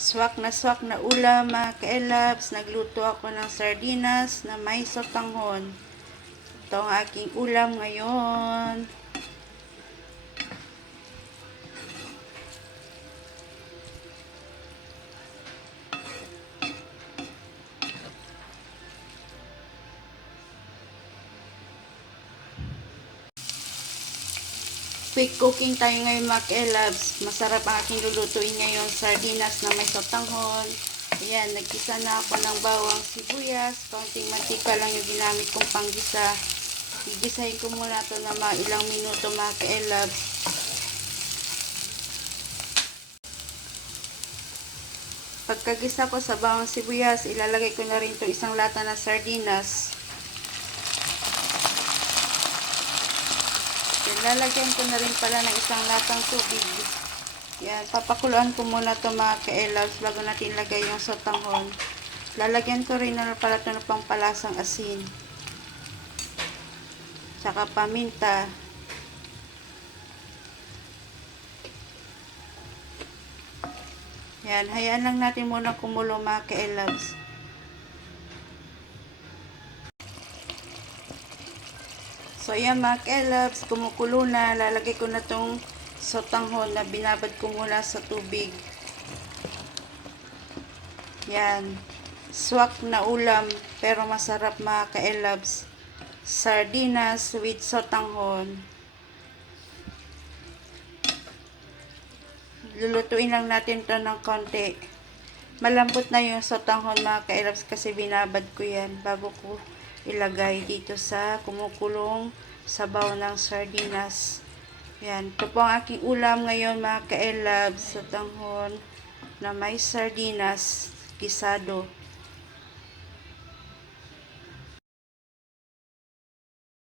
Swak na ulam mga ka-elabs. Nagluto ako ng sardinas na may sotanghon. Ito ang aking ulam ngayon. Quick cooking tayo ngayon mga ka-elabs. Masarap ang aking lulutuin ngayon. Sardinas na may sotanghon. Ayan, nagkisa na ako ng bawang sibuyas. Kaunting mantika lang yung ginamit kong panggisa. Gigisahin ko muna ito na mga ilang minuto mga ka-elabs. Pagkagisa ko sa bawang sibuyas, ilalagay ko na rin ito isang lata na sardinas. Lalagyan ko na rin pala ng isang latang tubig. Yan, papakuluan ko muna ito mga ka-elabs bago natin ilagay yung sotanghon. Lalagyan ko rin na pala ito ng pampalasang asin. Tsaka paminta. Yan, hayaan lang natin muna kumulo mga ka-elabs. So, ayan mga ka-elabs, kumukulo na. Lalagay ko na itong sotanghon na binabad ko muna sa tubig. Yan. Swak na ulam, pero masarap mga ka-elabs. Sardinas with sotanghon. Lulutuin lang natin ito ng konti. Malambot na yung sotanghon mga ka-elabs kasi binabad ko yan bago ko ilagay dito sa kumukulong sabaw ng sardinas. Yan, ito po ang aking ulam ngayon mga ka-elabs, sotanghon na may sardinas gisado.